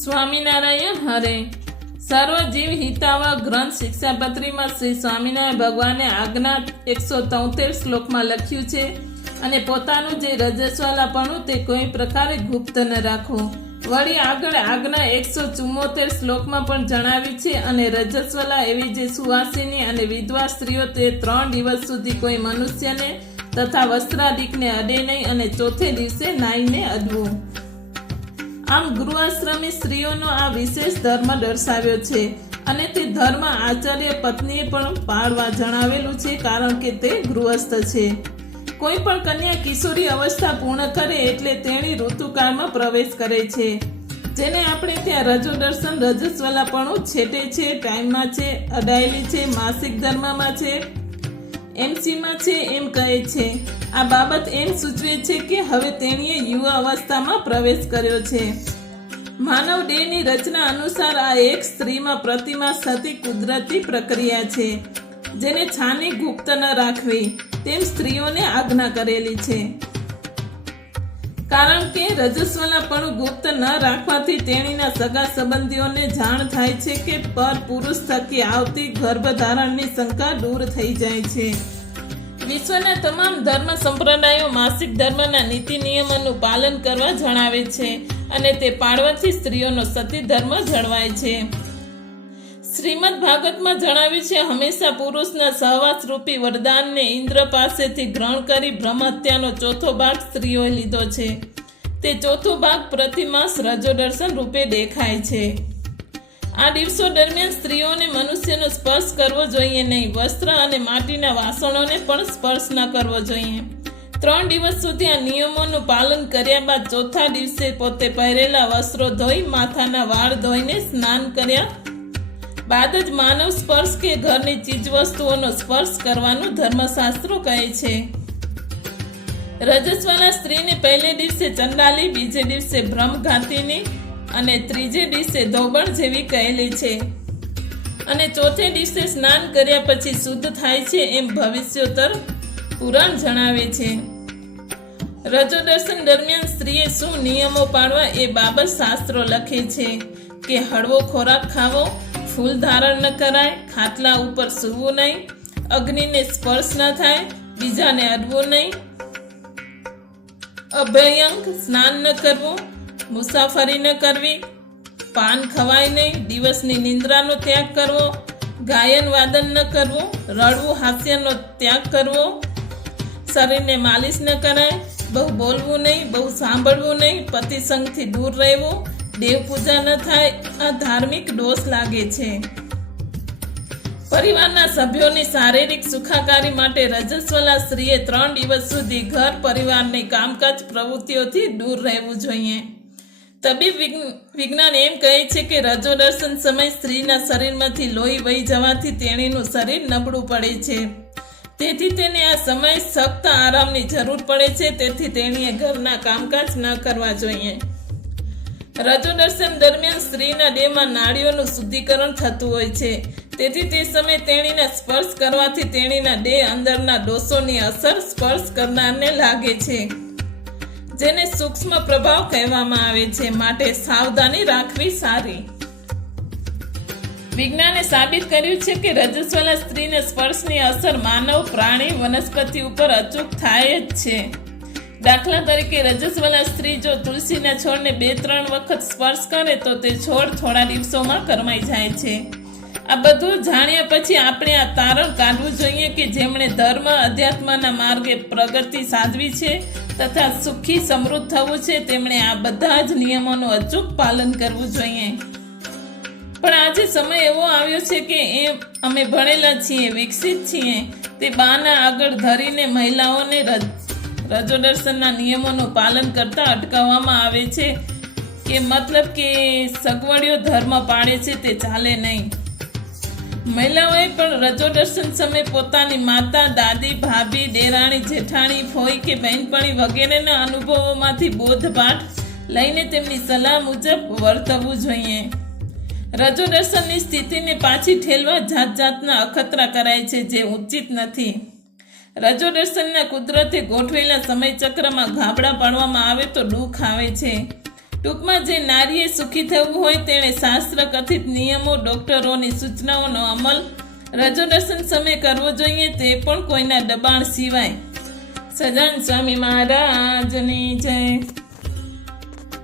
સ્વામિનારાયણ હરે સર્વજીવ હિતાવ ગ્રંથ શિક્ષાપત્રીમાં શ્રી સ્વામિનારાયણ ભગવાને આજ્ઞા 173 શ્લોકમાં લખ્યું છે અને પોતાનું જે રજસ્વાલાપણું તે કોઈ પ્રકારે ગુપ્ત ન રાખવું. વળી આગળ આજ્ઞા 174 શ્લોકમાં પણ જણાવી છે અને રજસ્વલા એવી જે સુવાસિની અને વિધવા સ્ત્રીઓ તે 3 દિવસ સુધી કોઈ મનુષ્યને તથા વસ્ત્રાદિકને અડે નહીં અને ચોથે દિવસે નાઈને અડવું. આમ ગૃહાશ્રમી સ્ત્રીઓનો આ વિશેષ ધર્મ દર્શાવ્યો છે અને તે ધર્મ આચાર્ય પત્નીએ પણ પાળવા જણાવેલું છે, કારણ કે તે ગૃહસ્થ છે. કોઈ પણ કન્યા કિશોરી અવસ્થા પૂર્ણ કરે એટલે તેણી ઋતુકાળમાં પ્રવેશ કરે છે, જેને આપણે ત્યાં રજો દર્શન રજસ્વલાપણું છેટે છે, ટાઈમમાં છે, અડાયેલી છે, માસિક ધર્મમાં છે, એમસીમાં છે એમ કહે છે. આ બાબત એમ સૂચવે છે કે હવે તેણીએ યુવા અવસ્થામાં પ્રવેશ કર્યો છે. માનવ દેહની રચના અનુસાર આ એક સ્ત્રીમાં પ્રતિમા થતી કુદરતી પ્રક્રિયા છે, જેને છાની ગુપ્ત ન રાખવી તેમ સ્ત્રીઓને આજ્ઞા કરેલી છે. કારણ કે રજસ્વલાપણું ગુપ્ત ન રાખવાથી તેણીના સગા સંબંધીઓને જાણ થાય છે કે પર પુરુષ થકી આવતી ગર્ભધારણની શંકા દૂર થઈ જાય છે. વિશ્વના તમામ ધર્મ સંપ્રદાયો માસિક ધર્મના નીતિ નિયમોનું પાલન કરવા જણાવે છે અને તે પાળવાથી સ્ત્રીઓનો સતી ધર્મ જળવાય છે. શ્રીમદ ભાગવતમાં જણાવ્યું છે, હંમેશા પુરુષના સહવાસ રૂપી વરદાનને ઇન્દ્ર પાસેથી ગ્રહણ કરી બ્રહ્મ હત્યાનો ચોથો ભાગ સ્ત્રીઓએ લીધો છે. તે ચોથો ભાગ પ્રતિમાસ રજો દર્શન રૂપે દેખાય છે. આ દિવસો દરમિયાન સ્ત્રીઓને મનુષ્યનો સ્પર્શ કરવો જોઈએ નહીં. વસ્ત્ર અને માટીના વાસણોને પણ સ્પર્શ ન કરવો જોઈએ. 3 દિવસ સુધી આ નિયમોનું પાલન કર્યા બાદ ચોથા દિવસે પોતે પહેરેલા વસ્ત્રો ધોઈ માથાના વાળ ધોઈને સ્નાન કર્યા બાદ જ માનવ સ્પર્શ કે ઘરની ચીજવસ્તુઓનો સ્પર્શ કરવાનું ધર્મશાસ્ત્રો કહે છે. રજસ્વાલા સ્ત્રીને પહેલે દિવસે ચંડાલી, બીજે દિવસે બ્રહ્મઘાતિની અને ત્રીજે દિવસે ધોબણ જેવી કહેલી છે અને ચોથે દિવસે સ્નાન કર્યા પછી શુદ્ધ થાય છે એમ ભવિષ્યોત્તર પુરાણ જણાવે છે. રજો દર્શન દરમિયાન સ્ત્રીએ શું નિયમો પાળવા એ બાબત શાસ્ત્રો લખે છે કે હળવો ખોરાક ખાવો, ફૂલ ધારણ ન કરાય, ખાટલા ઉપર સૂવું નહીં, અગ્નિને સ્પર્શ ન થાય, બીજાને અડવું નહીં, અભયંગ સ્નાન ન કરવું, મુસાફરી ન કરવી, પાન ખવાય નહીં, દિવસની નિંદ્રાનો ત્યાગ કરવો, ગાયન વાદન ન કરવું, રડવું હાસ્યનો ત્યાગ કરવો, શરીરને માલિશ ન કરાય, બહુ બોલવું નહીં, બહુ સાંભળવું નહીં, પતિ સંગથી દૂર રહેવું, દેવ પૂજા ન થાય. આ ધાર્મિક દોષ લાગે છે. પરિવારના સભ્યોની શારીરિક સુખાકારી માટે રજસ્વલા સ્ત્રીએ 3 દિવસ સુધી ઘર પરિવારની કામકાજ પ્રવૃત્તિઓથી દૂર રહેવું જોઈએ. તબીબ વિજ્ઞાન એમ કહે છે કે રજો દર્શન સમય સ્ત્રીના શરીરમાંથી લોહી વહી જવાથી તેણીનું શરીર નબળું પડે છે. તેથી તેને આ સમય સખ્ત આરામની જરૂર પડે છે. તેથી તેણીએ ઘરના કામકાજ ન કરવા જોઈએ. રજો દર્શન દરમિયાન સ્ત્રીના દેહમાં નાડીઓનું શુદ્ધિકરણ થતું હોય છે. તેથી તે સમયે તેણીને સ્પર્શ કરવાથી તેણીના દેહ અંદરના દોષોની અસર સ્પર્શ કરનારને લાગે છે, જેને સૂક્ષ્મ પ્રભાવ કહેવામાં આવે છે. માટે સાવધાની રાખવી સારી. વિજ્ઞાને સાબિત કર્યું છે કે રજસ્વલા સ્ત્રીને સ્પર્શની અસર માનવ, પ્રાણી, વનસ્પતિ ઉપર અચૂક થાય જ છે. દાખલા તરીકે રજસ્વલા સ્ત્રી જો તુલસીના છોડને 2-3 વખત સ્પર્શ કરે તો તે છોડ થોડા દિવસોમાં કરમાઈ જાય છે. આ બધું જાણ્યા પછી આપણે આ તારણ કાઢવું જોઈએ કે જેમણે ધર્મ અધ્યાત્મના માર્ગે પ્રગતિ સાધવી છે તથા સુખી સમૃદ્ધ થવું છે તેમણે આ બધા જ નિયમોનું અચૂક પાલન કરવું જોઈએ. પણ આજે સમય એવો આવ્યો છે કે અમે ભણેલા છીએ, વિકસિત છીએ, તે બાના આગળ ધરીને મહિલાઓને રજો દર્શનના નિયમોનું પાલન કરતા અટકાવવામાં આવે છે કે મતલબ કે સગવડિયો ધર્મ પાળે છે તે ચાલે નહીં. મહિલાઓએ પણ રજો દર્શન સમયે પોતાની માતા, દાદી, ભાભી, દેરાણી, જેઠાણી, ફોઈ કે બહેનપણી વગેરેના અનુભવોમાંથી બોધપાઠ લઈને તેમની સલાહ મુજબ વર્તવું જોઈએ. રજો દર્શનની સ્થિતિને પાછી ઠેલવા જાત જાતના અખતરા કરાય છે, જે ઉચિત નથી. રજો દર્શનના કુદરતે ગોઠવેલા સમયચક્રમાં ગાબડા પાડવામાં આવે તો દુઃખ આવે છે. ટૂંકમાં જે નારીએ સુખી થવું હોય તેણે શાસ્ત્ર કથિત નિયમો, ડોક્ટરોની સૂચનાઓનો અમલ રજોદર્શન સમયે કરવો જોઈએ, તે પણ કોઈના દબાણ સિવાય. સહજાનંદ સ્વામી મહારાજની જય.